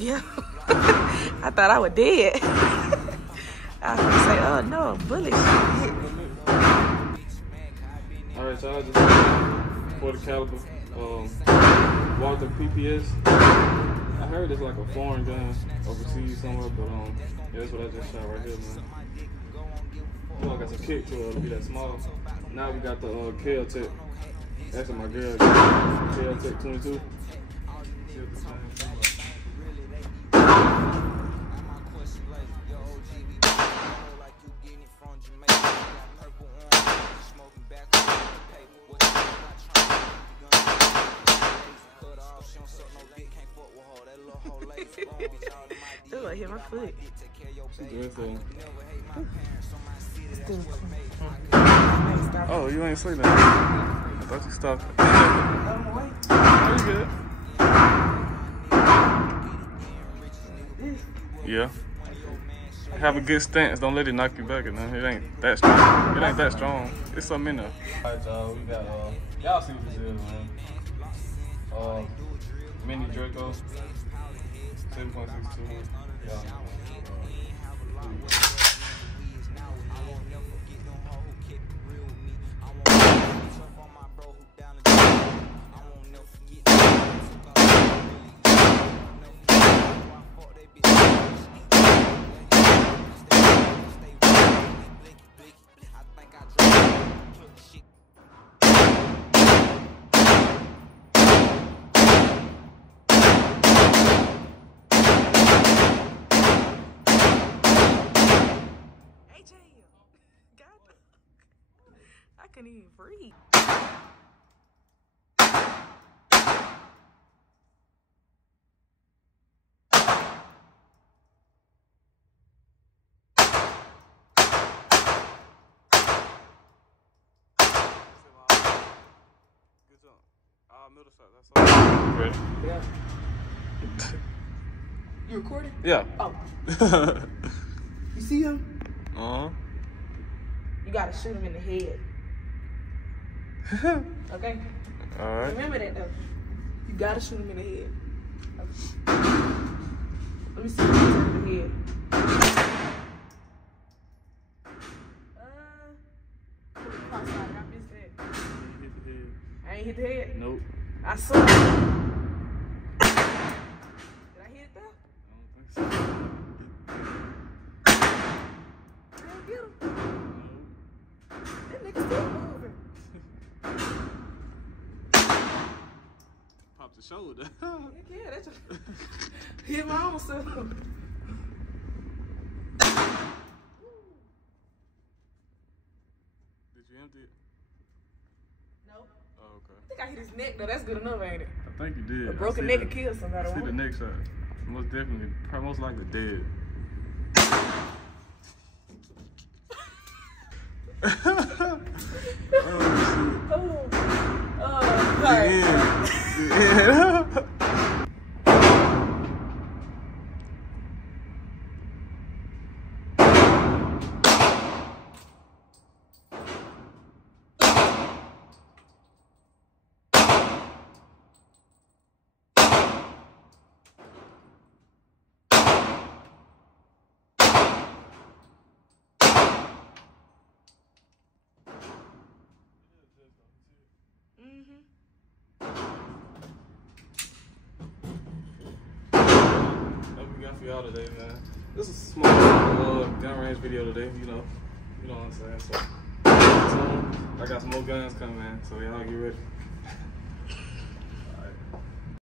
Yeah. I thought I was dead. I was gonna say, oh no, bullet shit. Alright, y'all, just for the caliber, Walther PPS. I heard it's like a foreign gun overseas somewhere, but yeah, that's what I just shot right here, man. You know, I got some kick to it, be that small. Now we got the KLTech. That's my girl, KLTech 22. Ooh, I hit my foot. Oh, you ain't seen that? I thought you stopped. Pretty good. Yeah. Have a good stance. Don't let it knock you back. It ain't that strong. It ain't that strong. It's something in there. Alright, y'all. We got y'all see what this is, man. Mini Draco. 7.62. Yeah. I couldn't even breathe. Good job. Middle shot, that's all. Ready? Yeah. You recording? Yeah. Oh. You see him? You gotta shoot him in the head. Okay? Alright. Remember that though. You gotta shoot him in the head. Okay. Let me see if you shoot him in the head. Cross-eyed, I missed that. You hit the head. I ain't hit the head? Nope. I saw it. Did I hit it though? I don't think so. Damn, get him. That nigga still moving. Popped the shoulder. Yeah, that just hit my own self. Did you empty it? Nope. Oh, okay. I think I hit his neck though. That's good enough, ain't it? I think you did. A broken neck could kill somebody. See the next shot. Most definitely, probably most likely dead. Sorry. Yeah. We got for y'all today, man. This is a small gun range video today, you know what I'm saying. So I got some more guns coming, man. So y'all get ready.